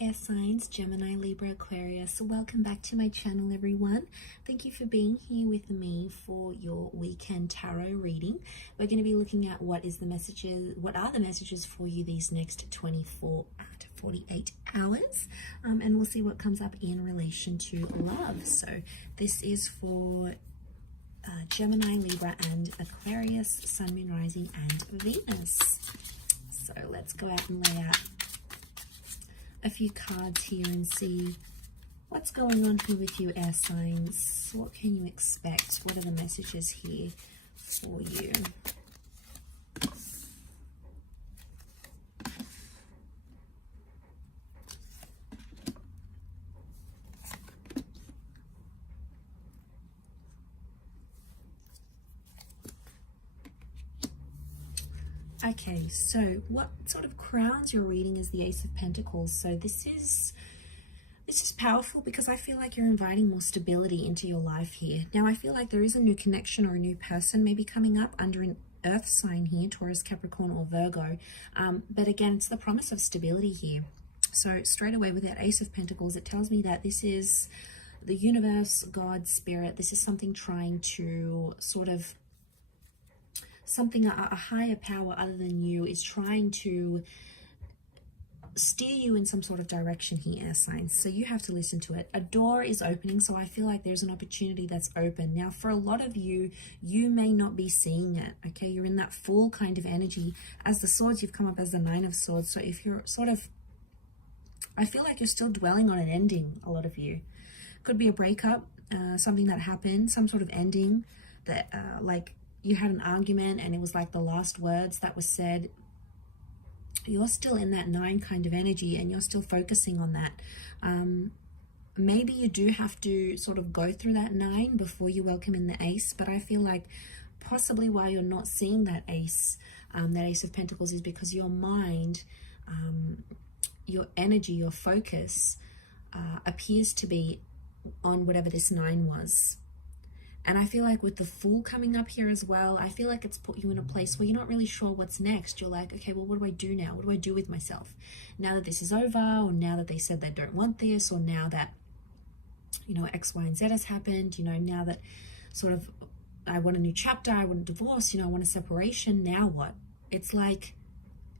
air signs, Gemini, Libra, Aquarius. Welcome back to my channel, everyone. Thank you for being here with me for your weekend tarot reading. We're going to be looking at what are the messages for you these next 24 to 48 hours, and we'll see what comes up in relation to love. So this is for Gemini, Libra, and Aquarius, Sun, Moon, Rising, and Venus. So let's go out and lay out a few cards here and see what's going on here with you, air signs. What can you expect? What are the messages here for you? Okay, so what sort of crowns your reading is the Ace of Pentacles. So this is powerful because I feel like you're inviting more stability into your life here. Now I feel like there is a new connection or a new person maybe coming up under an earth sign here, Taurus, Capricorn, or Virgo. But again, it's the promise of stability here. So straight away with that Ace of Pentacles, it tells me that this is the universe, God, spirit. This is something trying to sort of a higher power other than you is trying to steer you in some sort of direction here, air signs. So you have to listen to it. A door is opening, so I feel like there's an opportunity that's open. Now, for a lot of you, you may not be seeing it, okay? You're in that full kind of energy. As the swords, you've come up as the Nine of Swords. So if you're sort of, I feel like you're still dwelling on an ending, a lot of you. Could be a breakup, something that happened, some sort of ending that, like, you had an argument and it was like the last words that was said. You're still in that 9 kind of energy and you're still focusing on that. Maybe you do have to sort of go through that 9 before you welcome in the Ace, but I feel like possibly why you're not seeing that Ace of Pentacles is because your mind, your energy, your focus appears to be on whatever this 9 was. And I feel like with the Fool coming up here as well, I feel like it's put you in a place where you're not really sure what's next. You're like, okay, well, what do I do now? What do I do with myself? Now that this is over, or now that they said they don't want this, or now that, you know, X, Y, and Z has happened, you know, now that sort of I want a new chapter, I want a divorce, you know, I want a separation, now what? It's like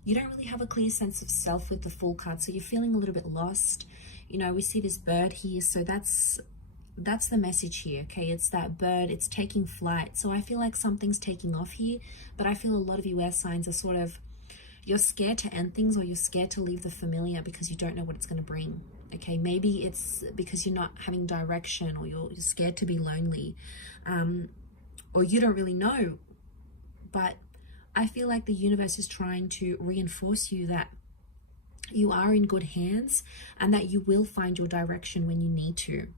you don't really have a clear sense of self with the Fool card, so you're feeling a little bit lost. You know, we see this bird here, so that's the message here, okay? It's that bird, it's taking flight. So I feel like something's taking off here, but I feel a lot of you air signs are sort of, you're scared to end things, or you're scared to leave the familiar because you don't know what it's going to bring, okay? Maybe it's because you're not having direction, or you're scared to be lonely, or you don't really know. But I feel like the universe is trying to reinforce you that you are in good hands and that you will find your direction when you need to.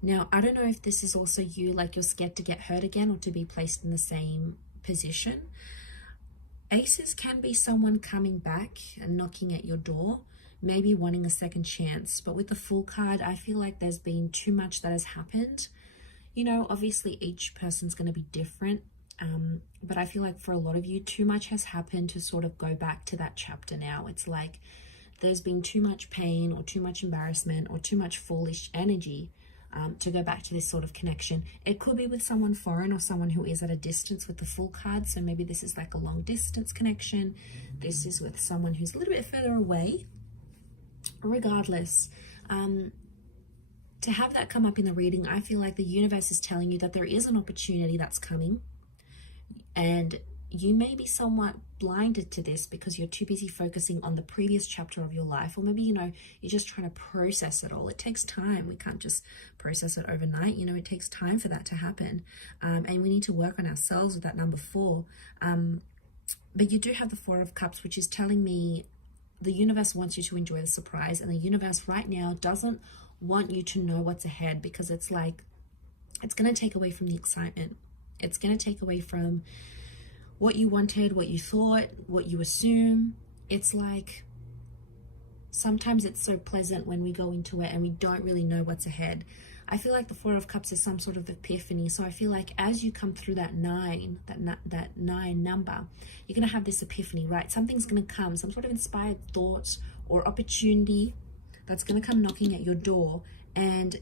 Now, I don't know if this is also you, like you're scared to get hurt again or to be placed in the same position. Aces can be someone coming back and knocking at your door, maybe wanting a second chance. But with the Fool card, I feel like there's been too much that has happened. You know, obviously each person's going to be different. But I feel like for a lot of you, too much has happened to sort of go back to that chapter now. It's like there's been too much pain or too much embarrassment or too much foolish energy to go back to this sort of connection. It could be with someone foreign or someone who is at a distance with the Fool card. So maybe this is like a long distance connection. This is with someone who's a little bit further away. Regardless, to have that come up in the reading, I feel like the universe is telling you that there is an opportunity that's coming. And you may be somewhat blinded to this because you're too busy focusing on the previous chapter of your life, or maybe, you know, you're just trying to process it all. It takes time. We can't just process it overnight. You know, it takes time for that to happen. And we need to work on ourselves with that number 4. But you do have the 4 of Cups, which is telling me the universe wants you to enjoy the surprise, and the universe right now doesn't want you to know what's ahead, because it's like, it's going to take away from the excitement. It's going to take away from what you wanted, what you thought, what you assume. It's like sometimes it's so pleasant when we go into it and we don't really know what's ahead. I feel like the Four of Cups is some sort of epiphany. So I feel like as you come through that nine number, you're going to have this epiphany, right? Something's going to come, some sort of inspired thought or opportunity that's going to come knocking at your door. And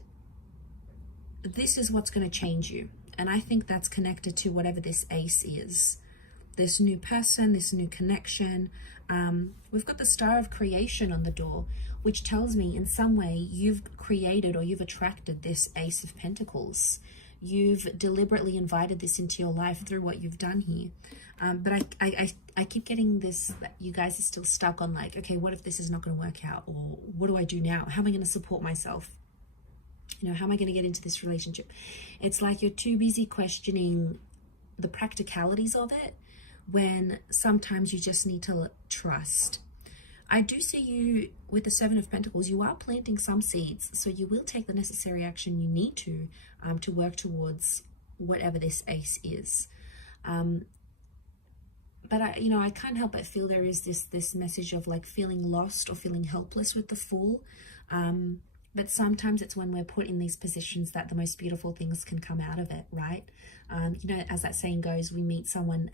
this is what's going to change you. And I think that's connected to whatever this ace is. This new person, this new connection. We've got the Star of Creation on the door, which tells me in some way you've created or you've attracted this Ace of Pentacles. You've deliberately invited this into your life through what you've done here. But I keep getting this, that you guys are still stuck on like, okay, what if this is not going to work out? Or what do I do now? How am I going to support myself? You know, how am I going to get into this relationship? It's like you're too busy questioning the practicalities of it, when sometimes you just need to trust. I do see you with the Seven of Pentacles. You are planting some seeds, so you will take the necessary action you need to work towards whatever this ace is. But I can't help but feel there is this message of like feeling lost or feeling helpless with the Fool. But sometimes it's when we're put in these positions that the most beautiful things can come out of it, right? As that saying goes, we meet someone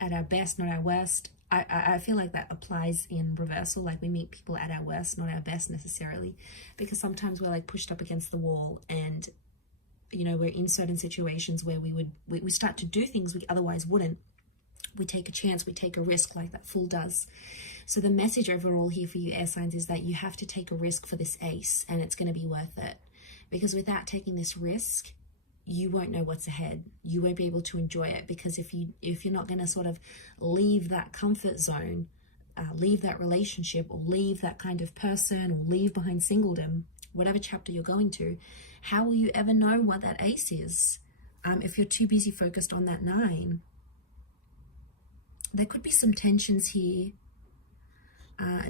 at our best, not our worst. I feel like that applies in reversal. Like we meet people at our worst, not our best necessarily, because sometimes we're like pushed up against the wall, and we're in certain situations where we start to do things we otherwise wouldn't. We take a chance, we take a risk like that Fool does. So the message overall here for you air signs is that you have to take a risk for this ace, and it's going to be worth it, because without taking this risk, you won't know what's ahead. You won't be able to enjoy it, because if you're not going to sort of leave that comfort zone, leave that relationship, or leave that kind of person, or leave behind singledom, whatever chapter you're going to, how will you ever know what that ace is if you're too busy focused on that 9? There could be some tensions here.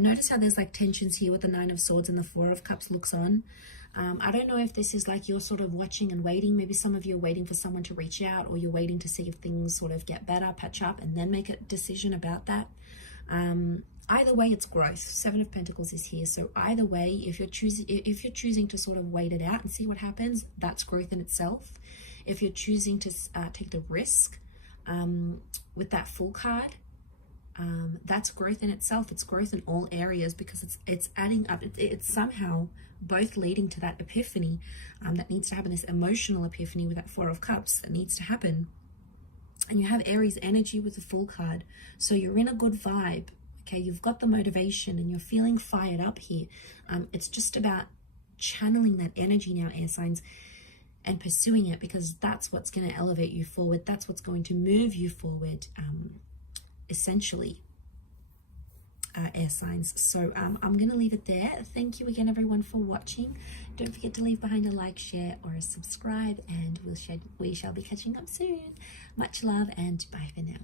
Notice how there's like tensions here with the 9 of Swords and the 4 of Cups looks on. I don't know if this is like you're sort of watching and waiting. Maybe some of you are waiting for someone to reach out, or you're waiting to see if things sort of get better, patch up, and then make a decision about that. Either way, it's growth. 7 of Pentacles is here. So either way, if you're choosing to sort of wait it out and see what happens, that's growth in itself. If you're choosing to take the risk with that Fool card, that's growth in itself. It's growth in all areas, because it's adding up. It's somehow both leading to that epiphany that needs to happen, this emotional epiphany with that 4 of Cups that needs to happen. And you have Aries energy with the Fool card, so you're in a good vibe. Okay, you've got the motivation and you're feeling fired up here. It's just about channeling that energy now, air signs, and pursuing it, because that's what's going to elevate you forward. That's what's going to move you forward, essentially, air signs. So I'm going to leave it there. Thank you again, everyone, for watching. Don't forget to leave behind a like, share, or a subscribe, and we shall be catching up soon. Much love, and bye for now.